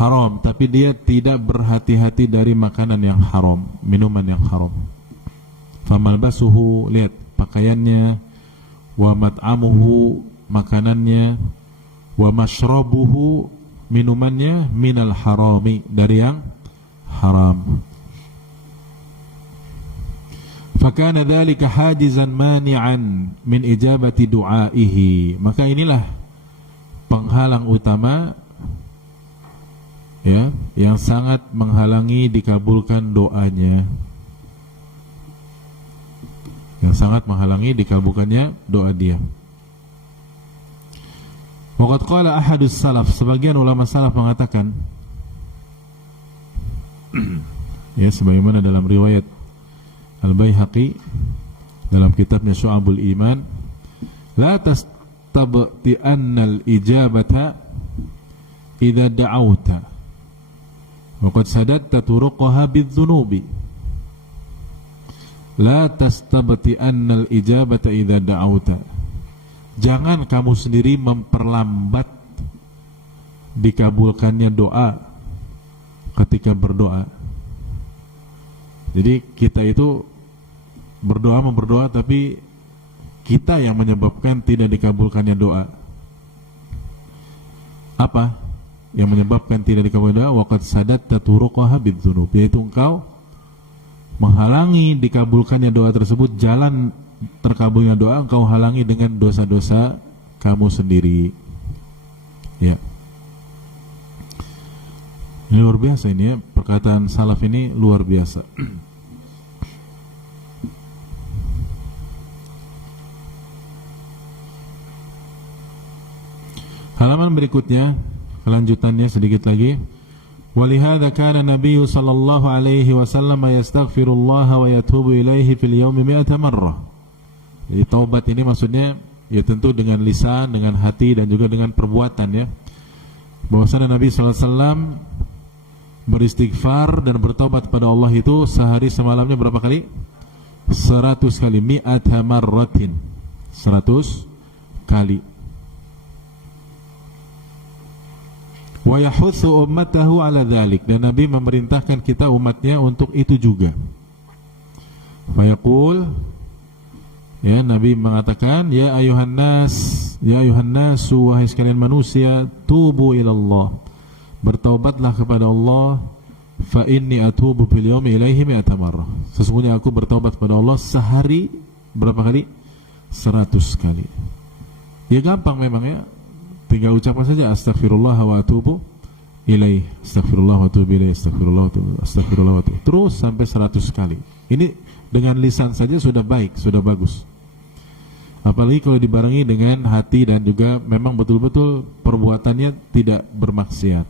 haram, tapi dia tidak berhati-hati dari makanan yang haram, minuman yang haram. Famalbasuhu, lihat pakaiannya, wa mat'amuhu, makanannya, wa mashrabuhu, minumannya, minal harami, dari yang haram. Fakana dzalika hajizan mani'an min ijabati du'aihi. Maka inilah penghalang utama ya, yang sangat menghalangi dikabulkan doanya. Yang sangat menghalangi dikabulkannya doa dia. Waqad qala ahadus salaf, sebagian ulama salaf mengatakan ya, sebagaimana dalam riwayat Al-Baihaqi dalam kitabnya Syu'abul Iman, la tastabti'anna al-ijabata idza da'awta wa qad sadatta turuqaha bidh-dhunubi. La tastabti'anna al-ijabata idza da'awta. Jangan kamu sendiri memperlambat dikabulkannya doa ketika berdoa. Jadi kita itu berdoa tapi kita yang menyebabkan tidak dikabulkannya doa. Apa yang menyebabkan tidak dikabulkan doa? Waqad sadatta turuqaha bidzunub, yaitu engkau menghalangi dikabulkannya doa tersebut. Jalan terkabulnya doa engkau halangi dengan dosa-dosa kamu sendiri. Ya. Ini luar biasa ini ya, perkataan salaf ini luar biasa. Halaman berikutnya, kelanjutannya sedikit lagi. Walihada kana Nabi sallallahu alaihi wasallam yastaghfirullah wa yatubu ilaihi fil yaumi 100 marrah. Jadi taubat ini maksudnya ya tentu dengan lisan, dengan hati dan juga dengan perbuatan ya. Bahwasanya Nabi sallallahu alaihi wasallam beristighfar dan bertaubat pada Allah itu sehari semalamnya berapa kali? 100 kali. 100 marratin. 100 kali. Wa yahutsu ummatahu ala dzalik, dan Nabi memerintahkan kita umatnya untuk itu juga. Fa yaqul, ya, Nabi mengatakan, ya ayuhan nas, wahai sekalian manusia, tubu ilallah, bertaubatlah kepada Allah. Fa inni atubu fil yaumi ilaihi 100 marrah. Sesungguhnya aku bertaubat kepada Allah sehari berapa kali? 100 kali. Ya gampang memang ya. Tinggal ucapkan saja astaghfirullah wa atubu ilaih, astaghfirullah wa atubu ilaih, astaghfirullah wa atubu. Terus sampai 100 kali. Ini dengan lisan saja sudah baik, sudah bagus. Apalagi kalau dibarengi dengan hati dan juga memang betul-betul perbuatannya tidak bermaksiat.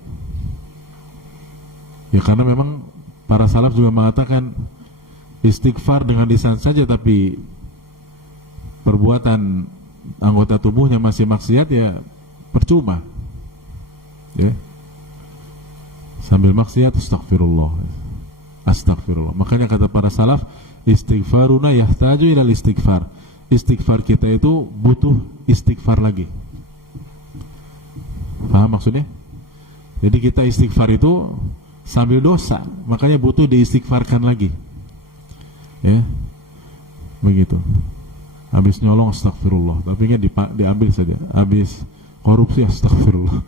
Ya karena memang para salaf juga mengatakan istighfar dengan lisan saja tapi perbuatan anggota tubuhnya masih maksiat ya percuma ya. Sambil maksiat astaghfirullah. Makanya kata para salaf, istighfaruna yahtaju ilal istighfar. Istighfar kita itu butuh istighfar lagi. Paham maksudnya? Jadi kita istighfar itu sambil dosa, makanya butuh diistighfarkan lagi. Ya. Begitu. Habis nyolong astaghfirullah, tapi kan diambil saja. Habis korupsi astaghfirullah.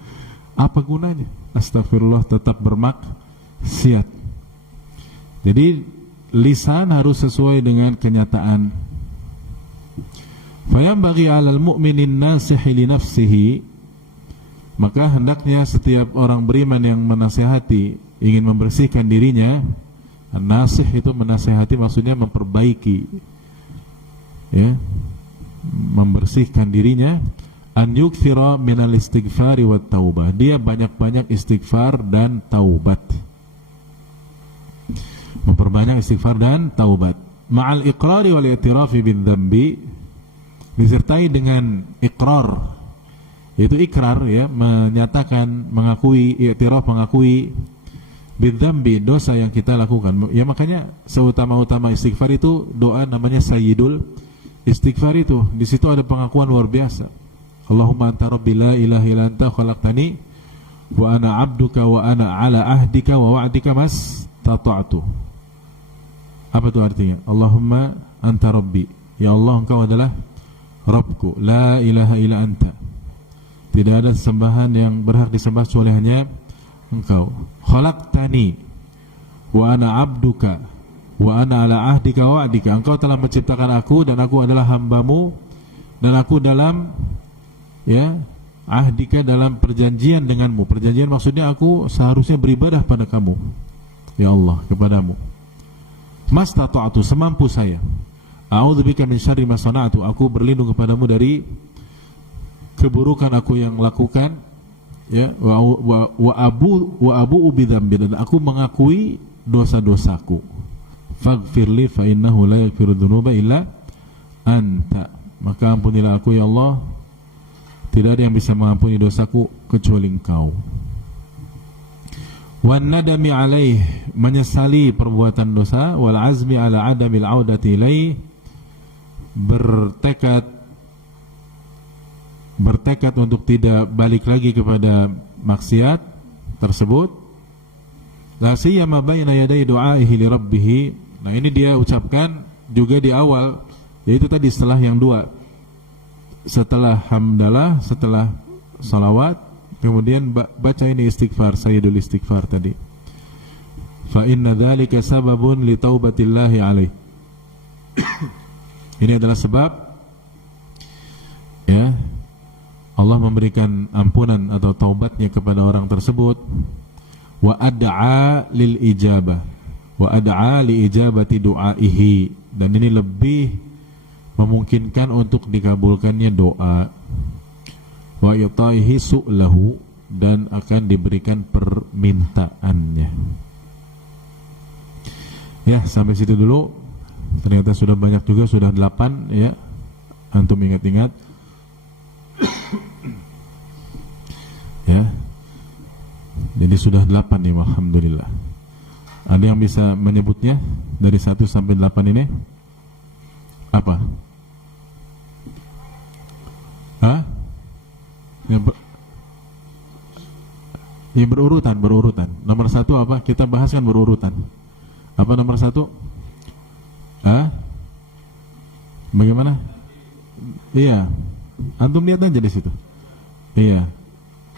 Apa gunanya? Astaghfirullah tetap bermaksiat. Jadi lisan harus sesuai dengan kenyataan. Fayambaghi 'alal mu'minin nasihi li nafsihi, maka hendaknya setiap orang beriman yang menasihati, ingin membersihkan dirinya. An-nasih itu menasihati maksudnya memperbaiki ya, membersihkan dirinya. An yukthira minal istighfari wat taubah, dia banyak-banyak istighfar dan taubat. Memperbanyak istighfar dan taubat. Ma'al iqrari wal i'tirafi bin dzambi, disertai dengan iqrar, yaitu ikrar ya, menyatakan, mengakui, i'tiraf mengakui, bin dzambi, dosa yang kita lakukan. Ya makanya seutama-utama istighfar itu doa namanya sayyidul istighfar itu. Di situ ada pengakuan luar biasa. Allahumma anta rabbi la ilaha illa anta khalaqtani wa ana 'abduka wa ana 'ala ahdika wa wa'dika mastata'tu. Apa itu artinya? Allahumma anta rabbi, ya Allah engkau adalah Rabbku, la ilaha illa anta, tidak ada sembahan yang berhak disembah kecuali hanya engkau. Khalaqtani wa ana 'abduka, Wa ana ala ahdika wa wa'dika, engkau telah menciptakan aku dan aku adalah hambamu, dan aku dalam ahdika, dalam perjanjian denganmu. Perjanjian maksudnya aku seharusnya beribadah pada kamu, ya Allah, kepadamu. Mastata'tu, semampu saya. A'udzubika min syarri ma sana'tu, aku berlindung kepadamu dari keburukan aku yang lakukan, ya. Wa abu bidzambi, dan aku mengakui dosa-dosaku. Faghfirli fa innahu la yaghfiru dzunuba illa anta, maka ampunilah aku ya Allah, tidak ada yang bisa mengampuni dosaku kecuali Engkau. Wan nadami alaih, menyesali perbuatan dosa. Wal azmi ala adamil audati ilaih, bertekad untuk tidak balik lagi kepada maksiat tersebut. La siyama baina yaday du'aihi li rabbih. Nah, ini dia ucapkan juga di awal, yaitu tadi setelah yang dua, setelah hamdalah, setelah salawat, kemudian baca ini istighfar, sayyidul istighfar tadi. Fa inna dzalika sababun li taubatillahi alaih. Ini adalah sebab, ya, Allah memberikan ampunan atau taubatnya kepada orang tersebut. Wa ad'a lil ijabah, wa ad'a li ijabati du'aihi, dan ini lebih memungkinkan untuk dikabulkannya doa. Wa yutaihi su'lahu, dan akan diberikan permintaannya. Ya, sampai situ dulu. Ternyata sudah banyak juga, sudah 8, ya. Antum ingat-ingat. Ya. Jadi sudah 8 nih, alhamdulillah. Ada yang bisa menyebutnya dari 1 sampai 8 ini? Apa? Hah? Berurutan. Nomor 1 apa? Kita bahas kan berurutan. Apa nomor 1? Hah? Bagaimana? Iya. Antum lihat aja di situ. Iya.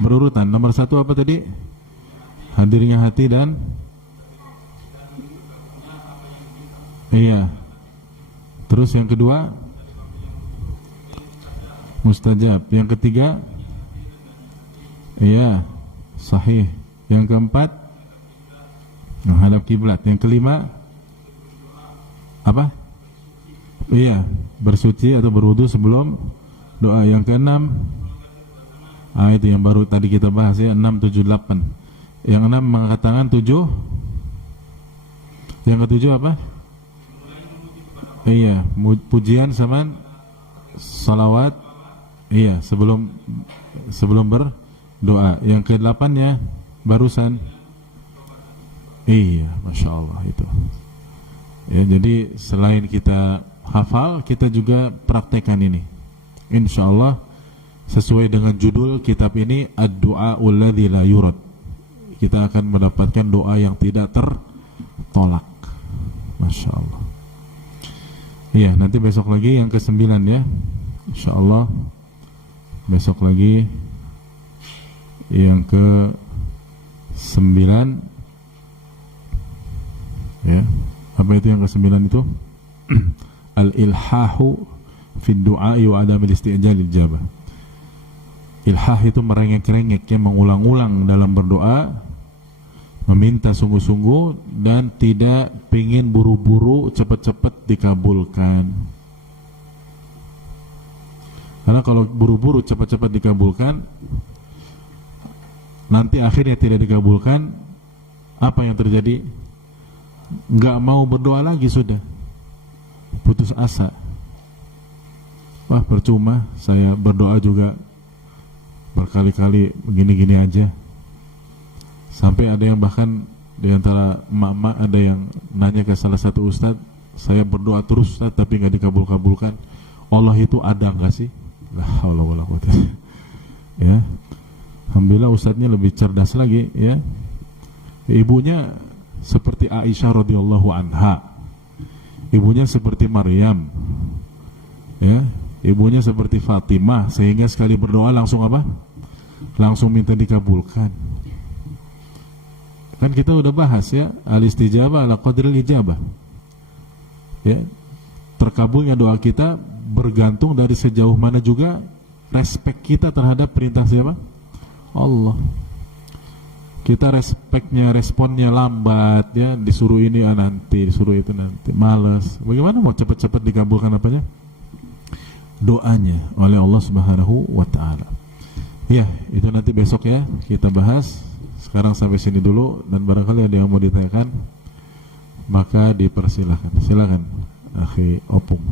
Berurutan. Nomor 1 apa tadi? Hadirnya hati dan terus yang kedua mustajab, yang ketiga sahih, yang keempat menghadap kiblat, yang kelima apa? Bersuci atau berwudu sebelum doa, yang keenam itu yang baru tadi kita bahas, ya, 6, 7, 8. Yang 6 mengangkat tangan, 7. Yang ketujuh apa? Pujian sama salawat. Sebelum berdoa. Yang ke-8-nya barusan. Masya Allah itu. Ya, jadi selain kita hafal, kita juga praktekkan ini. Insya Allah sesuai dengan judul kitab ini, Ad-Du'a'ul ladzi la yurad. Kita akan mendapatkan doa yang tidak tertolak. Masya Allah. Iya, nanti besok lagi yang ke-9, ya. Insya Allah besok lagi yang ke-9. Ya, apa itu yang ke-9 itu? Al-ilhahu fi du'ai wa adamil isti'jalil ijabah. Ilhah itu merengek-rengek, ya, mengulang-ulang dalam berdoa, meminta sungguh-sungguh dan tidak ingin buru-buru cepat-cepat dikabulkan. Karena kalau buru-buru cepat-cepat dikabulkan, nanti akhirnya tidak dikabulkan, apa yang terjadi? Nggak mau berdoa lagi, sudah putus asa. Wah, percuma saya berdoa juga berkali-kali begini-gini aja. Sampai ada yang bahkan di antara emak-emak ada yang nanya ke salah satu ustadz, saya berdoa terus ustadz tapi nggak dikabul-kabulkan, Allah itu ada nggak sih? La haula wala quwwata. Ya, alhamdulillah ustadznya lebih cerdas lagi, ya. Ibunya seperti Aisyah radhiyallahu anha, ibunya seperti Maryam, ya, ibunya seperti Fatimah, sehingga sekali berdoa langsung apa? Langsung minta dikabulkan. Kan kita udah bahas, ya, al-istijabah ala qadril ijabah. Ya, terkabulnya doa kita bergantung dari sejauh mana juga respek kita terhadap perintah siapa? Allah. Kita responnya lambat, ya, disuruh ini nanti, disuruh itu nanti, malas. Bagaimana mau cepat-cepat dikabulkan apanya? Doanya oleh Allah Subhanahu wa taala. Ya, itu nanti besok ya kita bahas. Sekarang sampai sini dulu, dan barangkali ada yang mau ditanyakan maka dipersilahkan. Silakan, Akhi Opung.